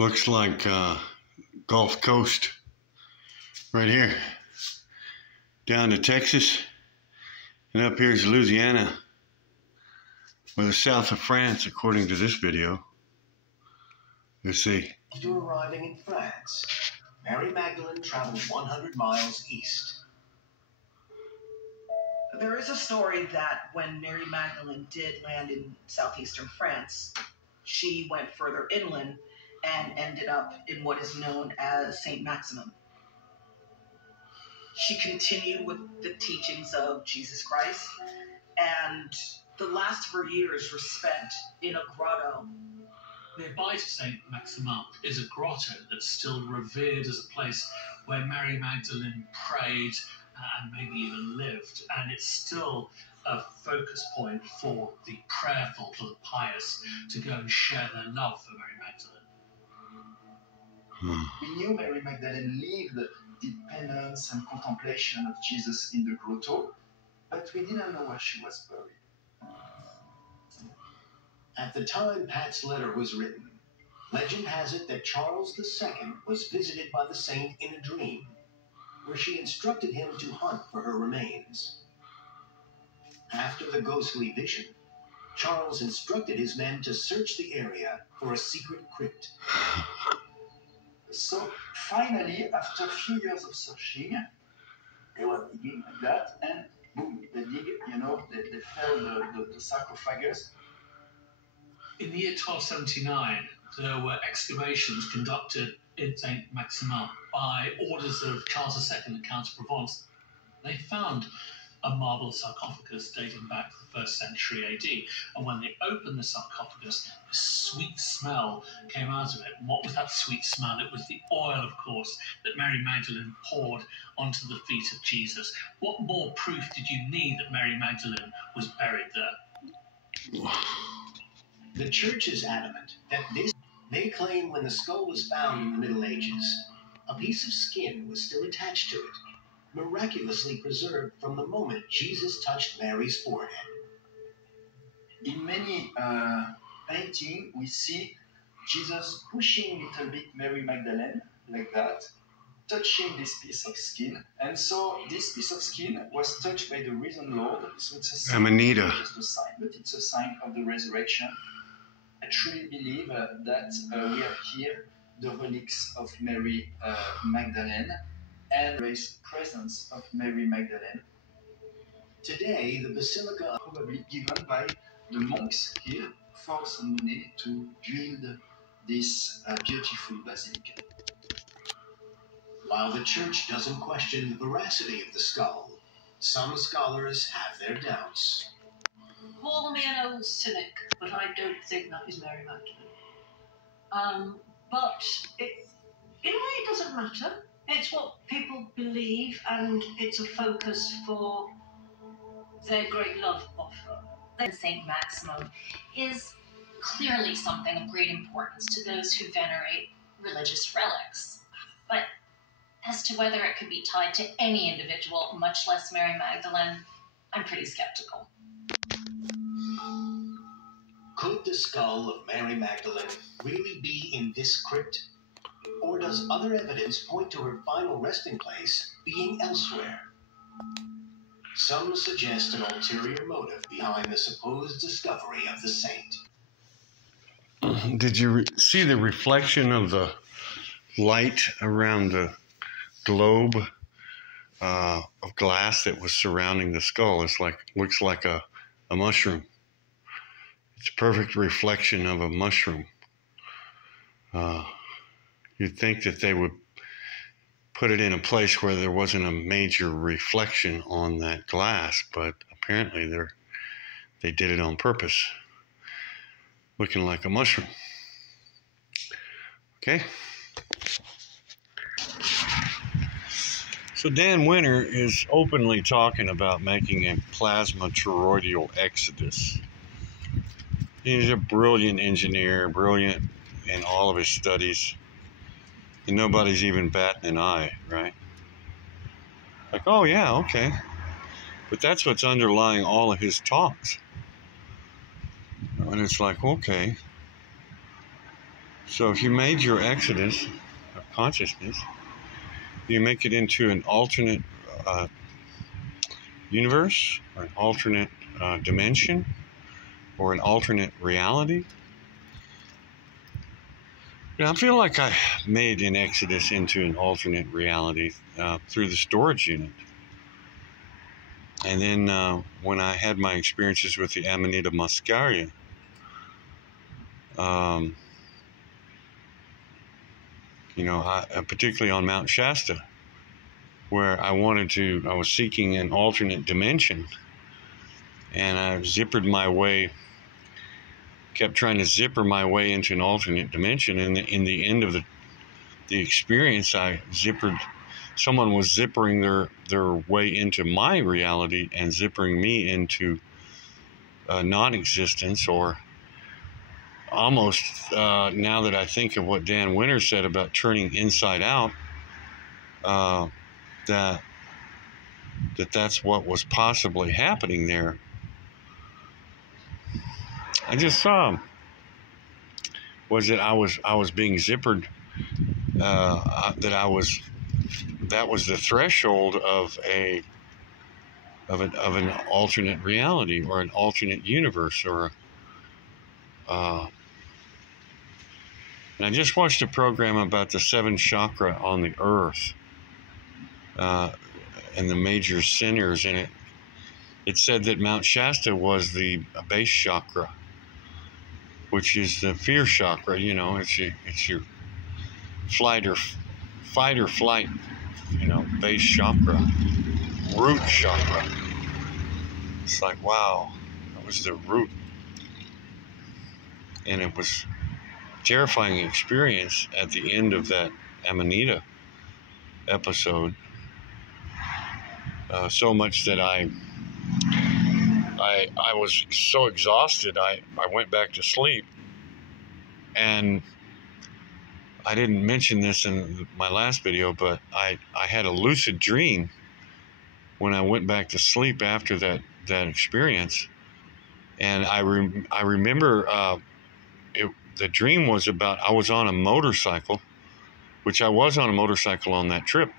Looks like Gulf Coast right here. Down to Texas. And up here's Louisiana. Or the south of France, according to this video. Let's see. After arriving in France, Mary Magdalene traveled 100 miles east. There is a story that when Mary Magdalene did land in southeastern France, she went further inland and ended up in what is known as Saint Maximum. She continued with the teachings of Jesus Christ, and the last of her years were spent in a grotto. Nearby to St. Maximin is a grotto that's still revered as a place where Mary Magdalene prayed and maybe even lived, and it's still a focus point for the prayerful, for the pious, to go and share their love for Mary Magdalene. We knew Mary Magdalene lived deep penance and contemplation of Jesus in the grotto, but we didn't know where she was buried. At the time Pat's letter was written, legend has it that Charles II was visited by the saint in a dream, where she instructed him to hunt for her remains. After the ghostly vision, Charles instructed his men to search the area for a secret crypt. So finally, after a few years of searching, they were digging like that, and boom, they dig, they found the sarcophagus. In the year 1279, there were excavations conducted in St. Maximin by orders of Charles II, the Count of Provence. They found a marble sarcophagus dating back to the 1st century AD, and when they opened the sarcophagus, a sweet smell came out of it. And what was that sweet smell? It was the oil, of course, that Mary Magdalene poured onto the feet of Jesus. What more proof did you need that Mary Magdalene was buried there? The church is adamant that they claim when the skull was found in the Middle Ages, a piece of skin was still attached to it, miraculously preserved from the moment Jesus touched Mary's forehead. In many paintings, we see Jesus pushing a little bit Mary Magdalene, like that, touching this piece of skin. And so this piece of skin was touched by the risen Lord. So it's a sign, Amanita. not just a sign, but it's a sign of the resurrection. I truly believe that we have here the relics of Mary Magdalene and the presence of Mary Magdalene. Today, the basilica Probably given by the monks here for some money to build this beautiful basilica. While the church doesn't question the veracity of the skull, some scholars have their doubts. Call me an old cynic, but I don't think that is Mary Magdalene. But in a way, it doesn't matter. It's what people believe, and it's a focus for their great love of her. St. Maximum is clearly something of great importance to those who venerate religious relics. But as to whether it could be tied to any individual, much less Mary Magdalene, I'm pretty skeptical. Could the skull of Mary Magdalene really be in this crypt? Or does other evidence point to her final resting place being elsewhere? Some suggest an ulterior motive behind the supposed discovery of the saint. Did you see the reflection of the light around the globe of glass that was surrounding the skull? It's looks like a mushroom. It's a perfect reflection of a mushroom. You'd think that they would put it in a place where there wasn't a major reflection on that glass, but apparently they did it on purpose, looking like a mushroom. Okay. So Dan Winter is openly talking about making a plasma toroidal exodus. He's a brilliant engineer, brilliant in all of his studies. And nobody's even batting an eye, right? Like, oh yeah, okay. But that's what's underlying all of his talks. And it's like, okay. So if you made your exodus of consciousness, you make it into an alternate universe, or an alternate dimension, or an alternate reality. And I feel like I made an exodus into an alternate reality through the storage unit. And then when I had my experiences with the Amanita muscaria, particularly on Mount Shasta, where I was seeking an alternate dimension, and I kept trying to zipper my way into an alternate dimension, and in the end of the experience, someone was zippering their way into my reality and zippering me into non-existence, or almost, now that I think of what Dan Winter said about turning inside out, that's what was possibly happening there. I just saw that I was being zippered, that was the threshold of an alternate reality, or an alternate universe, or and I just watched a program about the 7th chakra on the earth, and the major centers, and it said that Mount Shasta was the base chakra, which is the fear chakra. It's your fight or flight, base chakra, root chakra. It's like, wow, that was the root. And it was a terrifying experience at the end of that Amanita episode. So much that I was so exhausted, I went back to sleep. And I didn't mention this in my last video, but I had a lucid dream when I went back to sleep after that experience. And I remember the dream was about, I was on a motorcycle, which I was on a motorcycle on that trip.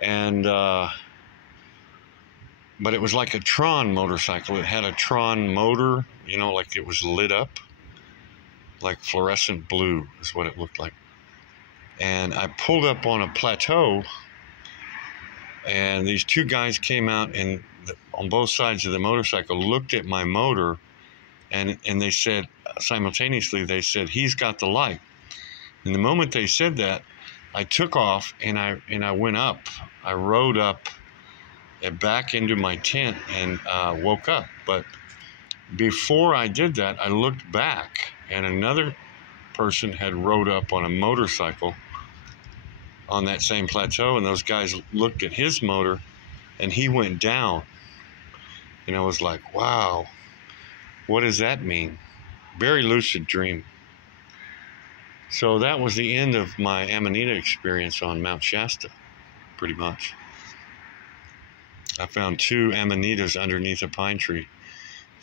And but it was like a Tron motorcycle. It had a Tron motor, like it was lit up, like fluorescent blue is what it looked like. And I pulled up on a plateau, and these two guys came out and on both sides of the motorcycle looked at my motor, and they said, simultaneously, they said, "He's got the light." And the moment they said that, I took off and I went up. I rode up back into my tent and woke up. But before I did that, I looked back, and another person had rode up on a motorcycle on that same plateau, and those guys looked at his motor, and he went down. And I was like, wow, what does that mean? Very lucid dream. So that was the end of my Amanita experience on Mount Shasta, pretty much. I found 2 amanitas underneath a pine tree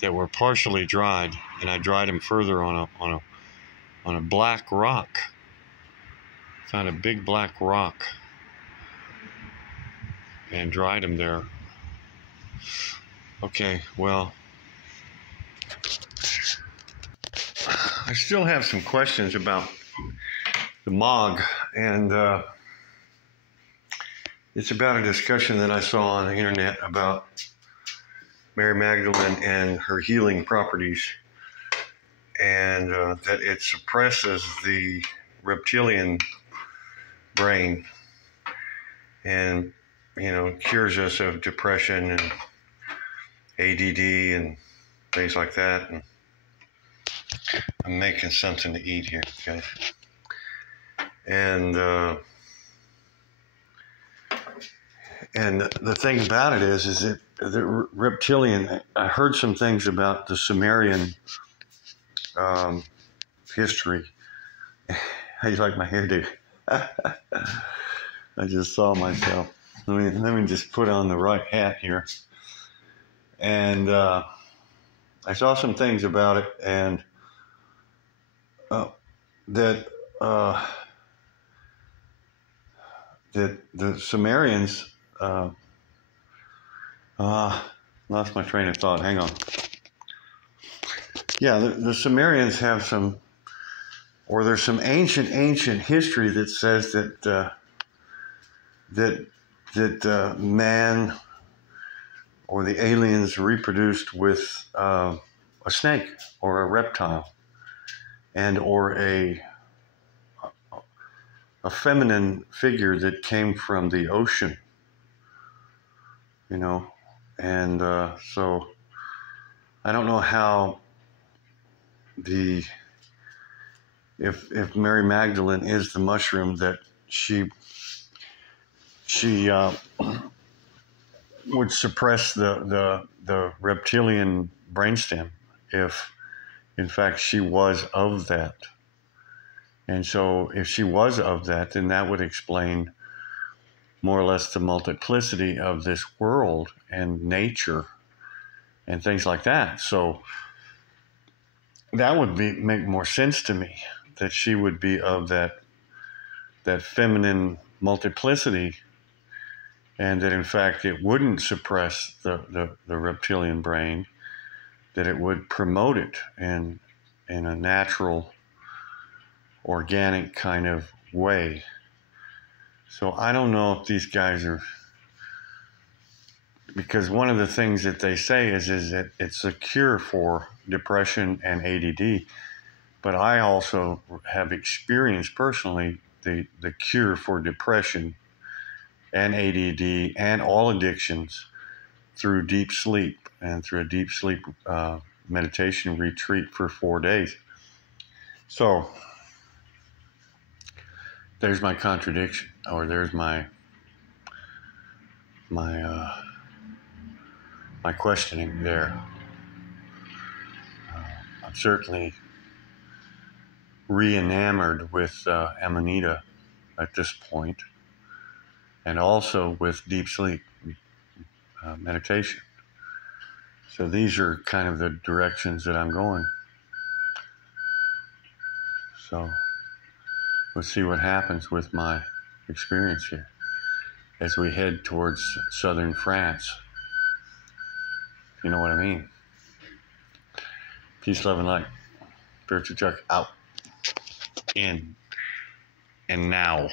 that were partially dried, and I dried them further on a black rock. Found a big black rock and dried them there. Okay, well, I still have some questions about the MOG, and it's about a discussion that I saw on the internet about Mary Magdalene and her healing properties, and that it suppresses the reptilian brain and, cures us of depression and ADD and things like that. And I'm making something to eat here, guys. And the thing about it is that the reptilian, I heard some things about the Sumerian history. How you like my hairdo? I just saw myself. Let me just put on the right hat here. And I saw some things about it, and that that the Sumerians lost my train of thought. Hang on. Yeah, the Sumerians have some, or there's some ancient history that says that man or the aliens reproduced with a snake or a reptile, and or a feminine figure that came from the ocean, you know, and so I don't know how if Mary Magdalene is the mushroom that she would suppress the reptilian brainstem if in fact she was of that. And so if she was of that, then that would explain more or less the multiplicity of this world and nature and things like that. So that would make more sense to me, that she would be of that feminine multiplicity, and that in fact it wouldn't suppress the reptilian brain, that it would promote it in a natural, organic kind of way. So I don't know if these guys are, because one of the things that they say is that it's a cure for depression and ADD, but I also have experienced personally the cure for depression and ADD and all addictions through deep sleep, and through a deep sleep meditation retreat for 4 days. So there's my contradiction, or there's my questioning there. I'm certainly re-enamored with Amanita at this point, and also with deep sleep meditation. So these are kind of the directions that I'm going. So we'll see what happens with my experience here as we head towards southern France. You know what I mean? Peace, love, and light. Spiritual Chuck out. In and now.